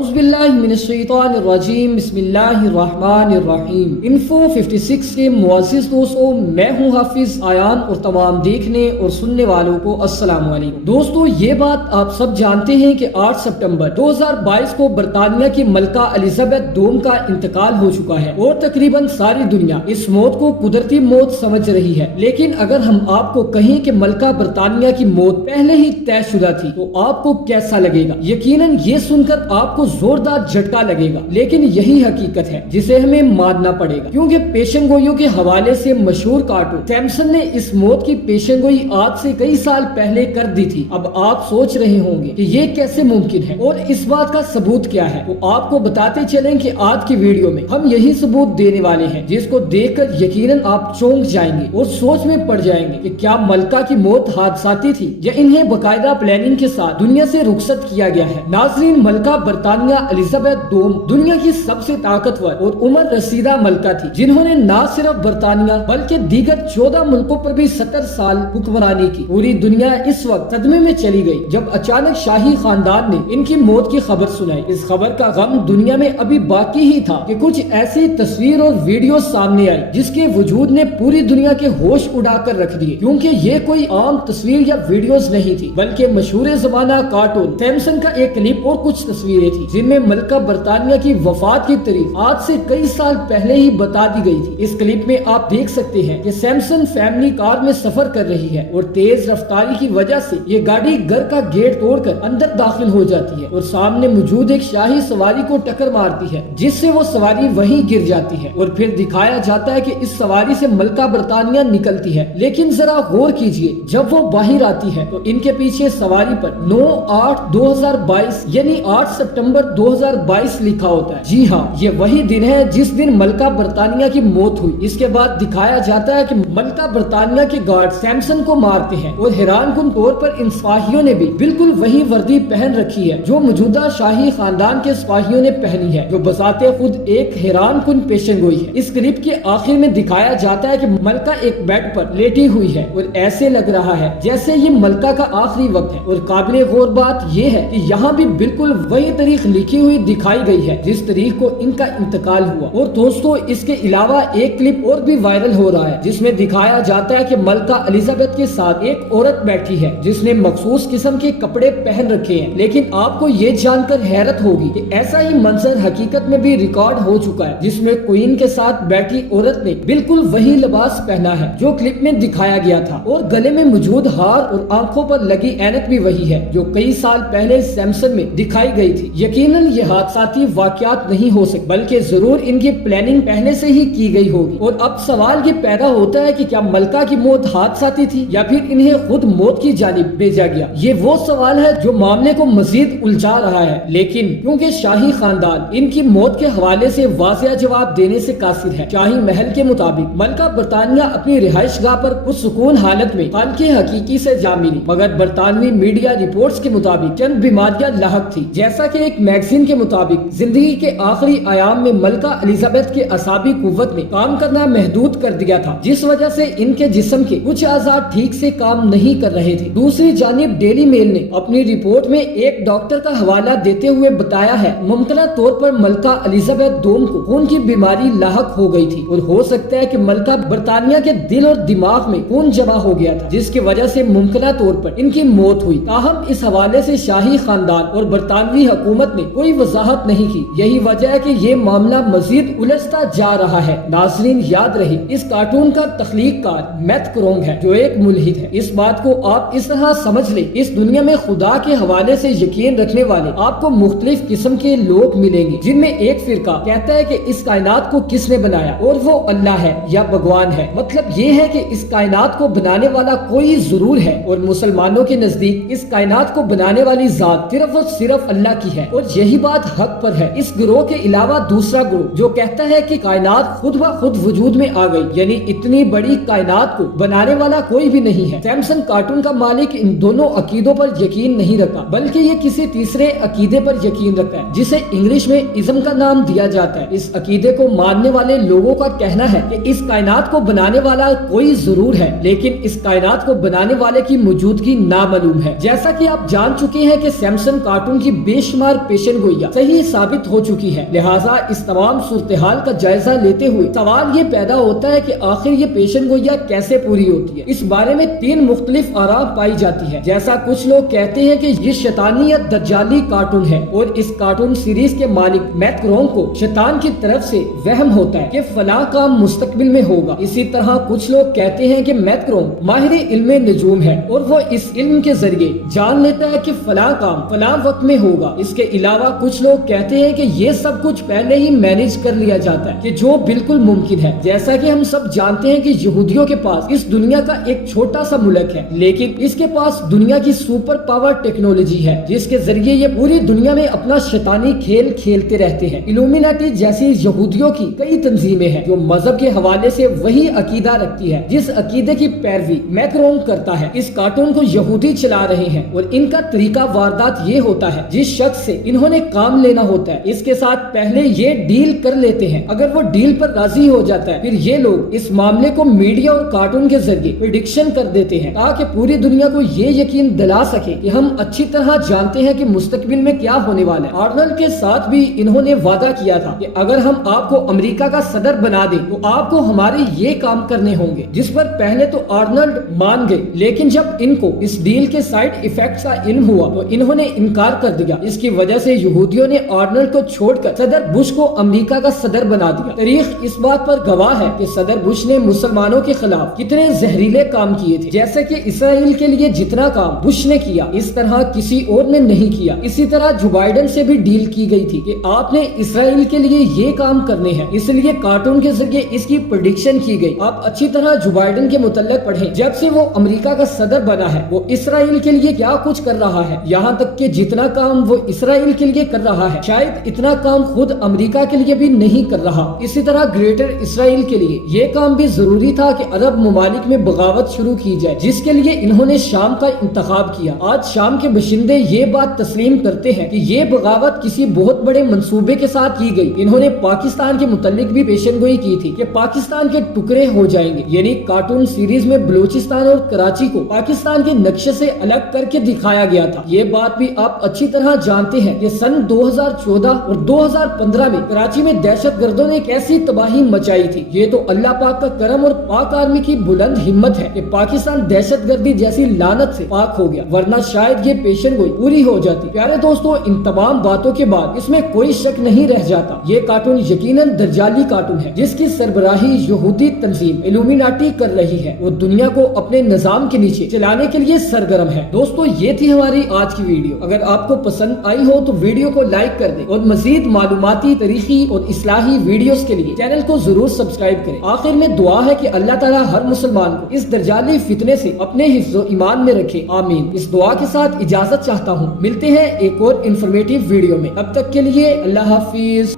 اعوذ باللہ من الشیطان الرجیم بسم اللہ الرحمن الرحیم۔ انفو 56 کے معزز دوستوں، میں ہوں حافظ آیان اور تمام دیکھنے اور سننے والوں کو السلام علیکم۔ دوستوں، یہ بات آپ سب جانتے ہیں کہ 8 ستمبر 2022 کو برطانیہ کی ملکہ الزبیتھ دوم کا انتقال ہو چکا ہے اور تقریباً ساری دنیا اس موت کو قدرتی موت سمجھ رہی ہے۔ لیکن اگر ہم آپ کو کہیں کہ ملکہ برطانیہ کی موت پہلے ہی طے شدہ تھی تو آپ کو کیسا لگے گا؟ یقیناً یہ سن کر آپ کو زوردار جھٹکا لگے گا، لیکن یہی حقیقت ہے جسے ہمیں ماننا پڑے گا، کیونکہ پیشن گوئیوں کے حوالے سے مشہور کارٹون سیمسن نے اس موت کی پیشن گوئی آج سے کئی سال پہلے کر دی تھی۔ اب آپ سوچ رہے ہوں گے کہ یہ کیسے ممکن ہے اور اس بات کا ثبوت کیا ہے، تو آپ کو بتاتے چلیں کہ آج کی ویڈیو میں ہم یہی ثبوت دینے والے ہیں، جس کو دیکھ کر یقیناً آپ چونک جائیں گے اور سوچ میں پڑ جائیں گے کہ کیا ملکہ کی موت حادثاتی تھی یا انہیں باقاعدہ پلاننگ کے ساتھ دنیا سے رخصت کیا گیا ہے۔ ناظرین، ملکہ برطانیہ الزبیتھ دوم دنیا کی سب سے طاقتور اور عمر رسیدہ ملکہ تھی، جنہوں نے نہ صرف برطانیہ بلکہ دیگر 14 ملکوں پر بھی 70 سال حکمرانی کی۔ پوری دنیا اس وقت صدمے میں چلی گئی جب اچانک شاہی خاندان نے ان کی موت کی خبر سنائی۔ اس خبر کا غم دنیا میں ابھی باقی ہی تھا کہ کچھ ایسی تصویر اور ویڈیو سامنے آئی جس کے وجود نے پوری دنیا کے ہوش اڑا کر رکھ دیے، کیونکہ یہ کوئی عام تصویر یا ویڈیوز نہیں تھی، بلکہ مشہور زمانہ کارٹون سیمسن کا ایک کلپ اور کچھ تصویریں تھی جن میں ملکہ برطانیہ کی وفات کی تاریخ آج سے کئی سال پہلے ہی بتا دی گئی تھی۔ اس کلپ میں آپ دیکھ سکتے ہیں کہ سیمسن فیملی کار میں سفر کر رہی ہے اور تیز رفتاری کی وجہ سے یہ گاڑی گھر کا گیٹ توڑ کر اندر داخل ہو جاتی ہے اور سامنے موجود ایک شاہی سواری کو ٹکر مارتی ہے، جس سے وہ سواری وہیں گر جاتی ہے اور پھر دکھایا جاتا ہے کہ اس سواری سے ملکہ برطانیہ نکلتی ہے۔ لیکن ذرا غور کیجئے، جب وہ باہر آتی ہے تو ان کے پیچھے سواری پر 9/8/2022 یعنی 8 ستمبر 2022 لکھا ہوتا ہے۔ جی ہاں، یہ وہی دن ہے جس دن ملکہ برطانیہ کی موت ہوئی۔ اس کے بعد دکھایا جاتا ہے کہ ملکہ برطانیہ کے گارڈ سیمسن کو مارتے ہیں اور حیران کن طور پر ان سپاہیوں نے بھی بالکل وہی وردی پہن رکھی ہے جو موجودہ شاہی خاندان کے سپاہیوں نے پہنی ہے، جو بذات خود ایک حیران کن پیشن گوئی ہے۔ اس کلپ کے آخر میں دکھایا جاتا ہے کہ ملکہ ایک بیڈ پر لیٹی ہوئی ہے اور ایسے لگ رہا ہے جیسے یہ ملکہ کا آخری وقت ہے، اور قابل غور بات یہ ہے کہ یہاں بھی بالکل وہی تاریخ لکھی ہوئی دکھائی گئی ہے جس تاریخ کو ان کا انتقال ہوا۔ اور دوستو، اس کے علاوہ ایک کلپ اور بھی وائرل ہو رہا ہے جس میں دکھایا جاتا ہے کہ ملکہ الزبیتھ کے ساتھ ایک عورت بیٹھی ہے جس نے مخصوص قسم کے کپڑے پہن رکھے ہیں، لیکن آپ کو یہ جان کر حیرت ہوگی کہ ایسا ہی منظر حقیقت میں بھی ریکارڈ ہو چکا ہے، جس میں کوئین کے ساتھ بیٹھی عورت نے بالکل وہی لباس پہنا ہے جو کلپ میں دکھایا گیا تھا، اور گلے میں موجود ہار اور آنکھوں پر لگی اینک بھی وہی ہے جو کئی سال پہلے سیمسن میں دکھائی گئی تھی۔ یقیناً یہ حادثاتی واقعات نہیں ہو سکتے، بلکہ ضرور ان کی پلاننگ پہلے سے ہی کی گئی ہوگی۔ اور اب سوال یہ پیدا ہوتا ہے کہ کیا ملکہ کی موت حادثاتی تھی یا پھر انہیں خود موت کی جانب بھیجا گیا؟ یہ وہ سوال ہے جو معاملے کو مزید الجھا رہا ہے، لیکن کیونکہ شاہی خاندان ان کی موت کے حوالے سے واضح جواب دینے سے قاصر ہے۔ شاہی محل کے مطابق ملکہ برطانیہ اپنی رہائش گاہ پر پرسکون حالت میں خالق حقیقی سے جا ملی، مگر برطانوی میڈیا رپورٹس کے مطابق چند بیماریاں لاحق تھی، جیسا کہ ایک میگزین کے مطابق زندگی کے آخری ایام میں ملکہ الزبیتھ کے اعصابی قوت میں کام کرنا محدود کر دیا تھا، جس وجہ سے ان کے جسم کے کچھ اعضاء ٹھیک سے کام نہیں کر رہے تھے۔ دوسری جانب ڈیلی میل نے اپنی رپورٹ میں ایک ڈاکٹر کا حوالہ دیتے ہوئے بتایا ہے ممکنہ طور پر ملکہ الزبیتھ دوم کو خون کی بیماری لاحق ہو گئی تھی، اور ہو سکتا ہے کہ ملکہ برطانیہ کے دل اور دماغ میں خون جمع ہو گیا تھا، جس کی وجہ سے ممکنہ طور پر ان کی موت ہوئی۔ تاہم اس حوالے سے شاہی خاندان اور برطانوی حکومت نے کوئی وضاحت نہیں کی۔ یہی وجہ ہے کہ یہ معاملہ مزید الجھتا جا رہا ہے۔ ناظرین، یاد رہے اس کارٹون کا تخلیق کار میتھ کرونگ ہے جو ایک ملحد ہے۔ اس بات کو آپ اس طرح سمجھ لیں، اس دنیا میں خدا کے حوالے سے یقین رکھنے والے آپ کو مختلف قسم کے لوگ ملیں گے، جن میں ایک فرقہ کہتا ہے کہ اس کائنات کو کس نے بنایا اور وہ اللہ ہے یا بھگوان ہے، مطلب یہ ہے کہ اس کائنات کو بنانے والا کوئی ضرور ہے، اور مسلمانوں کے نزدیک اس کائنات کو بنانے والی ذات صرف اور صرف اللہ کی ہے، اور یہی بات حق پر ہے۔ اس گروہ کے علاوہ دوسرا گروہ جو کہتا ہے کہ کائنات خود بخود وجود میں آ گئی، یعنی اتنی بڑی کائنات کو بنانے والا کوئی بھی نہیں ہے۔ سیمسن کارٹون کا مالک ان دونوں عقیدوں پر یقین نہیں رکھتا، بلکہ یہ کسی تیسرے عقیدے پر یقین رکھتا ہے جسے انگلش میں ازم کا نام دیا جاتا ہے۔ اس عقیدے کو ماننے والے لوگوں کا کہنا ہے کہ اس کائنات کو بنانے والا کوئی ضرور ہے، لیکن اس کائنات کو بنانے والے کی موجودگی نامعلوم ہے۔ جیسا کہ آپ جان چکے ہیں کہ سیمسن کارٹون کی بے شمار پیشن گوئیاں صحیح ثابت ہو چکی ہے، لہٰذا اس تمام صورتحال کا جائزہ لیتے ہوئے سوال یہ پیدا ہوتا ہے کہ آخر یہ پیشن گوئیاں کیسے پوری ہوتی ہے۔ اس بارے میں 3 مختلف آراء پائی جاتی ہے۔ جیسا کچھ لوگ کہتے ہیں کہ یہ شیطانی یا دجالی کارٹون ہے اور اس کارٹون سیریز کے مالک میت گروم کو شیطان کی طرف سے وہم ہوتا ہے کہ فلاں کام مستقبل میں ہوگا۔ اسی طرح کچھ لوگ کہتے ہیں کہ میت گروم ماہر علم نجوم ہے اور وہ اس علم کے ذریعے جان لیتا ہے کہ فلاں کام فلاں وقت میں ہوگا۔ اس کے علاوہ کچھ لوگ کہتے ہیں کہ یہ سب کچھ پہلے ہی مینج کر لیا جاتا ہے، کہ جو بالکل ممکن ہے۔ جیسا کہ ہم سب جانتے ہیں کہ یہودیوں کے پاس اس دنیا کا ایک چھوٹا سا ملک ہے، لیکن اس کے پاس دنیا کی سپر پاور ٹیکنالوجی ہے جس کے ذریعے یہ پوری دنیا میں اپنا شیطانی کھیل کھیلتے رہتے ہیں۔ الومیناٹی جیسی یہودیوں کی کئی تنظیمیں ہیں جو مذہب کے حوالے سے وہی عقیدہ رکھتی ہے جس عقیدے کی پیروی میت گروم کرتا ہے۔ اس کارٹون کو یہودی چلا رہے ہیں اور ان کا طریقہ واردات یہ ہوتا ہے، جس شخص سے انہوں نے کام لینا ہوتا ہے اس کے ساتھ پہلے یہ ڈیل کر لیتے ہیں۔ اگر وہ ڈیل پر راضی ہو جاتا ہے پھر یہ لوگ اس معاملے کو میڈیا اور کارٹون کے ذریعے پریڈکشن کر دیتے ہیں تاکہ پوری دنیا کو یہ یقین دلا سکے کہ ہم اچھی طرح جانتے ہیں کہ مستقبل میں کیا ہونے والا ہے۔ آرنلڈ کے ساتھ بھی انہوں نے وعدہ کیا تھا کہ اگر ہم آپ کو امریکہ کا صدر بنا دیں تو آپ کو ہمارے یہ کام کرنے ہوں گے، جس پر پہلے تو آرنلڈ مان گئے، لیکن جب ان کو اس ڈیل کے سائیڈ ایفیکٹس کا علم ہوا تو انہوں نے انکار کر دیا۔ اس کی وجہ سے یہودیوں نے آرنلڈ کو چھوڑ کر صدر بش کو امریکہ کا صدر بنا دیا۔ تاریخ اس بات پر گواہ ہے کہ صدر بش نے مسلمانوں کے خلاف کتنے زہریلے کام کیے تھے، جیسے کہ اسرائیل کے لیے جتنا کام بش نے کیا اس طرح کسی اور نے نہیں کیا۔ اسی طرح جو بائیڈن سے بھی ڈیل کی گئی تھی کہ آپ نے اسرائیل کے لیے یہ کام کرنے ہیں، اس لیے کارٹون کے ذریعے اس کی پریڈکشن کی گئی۔ آپ اچھی طرح جو بائیڈن کے متعلق پڑھیں، جب سے وہ امریکہ کا صدر بنا ہے وہ اسرائیل کے لیے کیا کچھ کر رہا ہے، یہاں تک کہ جتنا کام وہ اسرائیل کے لیے کر رہا ہے شاید اتنا کام خود امریکہ کے لیے بھی نہیں کر رہا۔ اسی طرح گریٹر اسرائیل کے لیے یہ کام بھی ضروری تھا کہ عرب ممالک میں بغاوت شروع کی جائے، جس کے لیے انہوں نے شام کا انتخاب کیا۔ آج شام کے باشندے یہ بات تسلیم کرتے ہیں کہ یہ بغاوت کسی بہت بڑے منصوبے کے ساتھ کی گئی۔ انہوں نے پاکستان کے متعلق بھی پیشن گوئی کی تھی کہ پاکستان کے ٹکڑے ہو جائیں گے، یعنی کارٹون سیریز میں بلوچستان اور کراچی کو پاکستان کے نقشے سے الگ کر کے دکھایا گیا تھا۔ یہ بات بھی آپ اچھی طرح جانتے ہیں کہ سن 2014 اور 2015 میں کراچی میں دہشت گردوں نے کیسی تباہی مچائی تھی۔ یہ تو اللہ پاک کا کرم اور پاک آرمی کی بلند ہمت ہے کہ پاکستان دہشت گردی جیسی لعنت سے پاک ہو گیا، ورنہ شاید یہ پیشن گوئی پوری ہو جاتی۔ پیارے دوستو، ان تمام باتوں کے بعد اس میں کوئی شک نہیں رہ جاتا، یہ کارٹون یقیناً دجالی کارٹون ہے جس کی سربراہی یہودی تنظیم الومیناٹی کر رہی ہے۔ وہ دنیا کو اپنے نظام کے نیچے چلانے کے لیے سرگرم ہے۔ دوستو، یہ تھی ہماری آج کی ویڈیو۔ اگر آپ کو پسند آئی ہو تو ویڈیو کو لائک کر دیں اور مزید معلوماتی، تاریخی اور اصلاحی ویڈیوز کے لیے چینل کو ضرور سبسکرائب کریں۔ آخر میں دعا ہے کہ اللہ تعالیٰ ہر مسلمان کو اس دجالی فتنے سے اپنے حفظ و ایمان میں رکھے، آمین۔ اس دعا کے ساتھ اجازت چاہتا ہوں، ملتے ہیں ایک اور انفارمیٹیو ویڈیو میں، اب تک کے لیے اللہ حافظ۔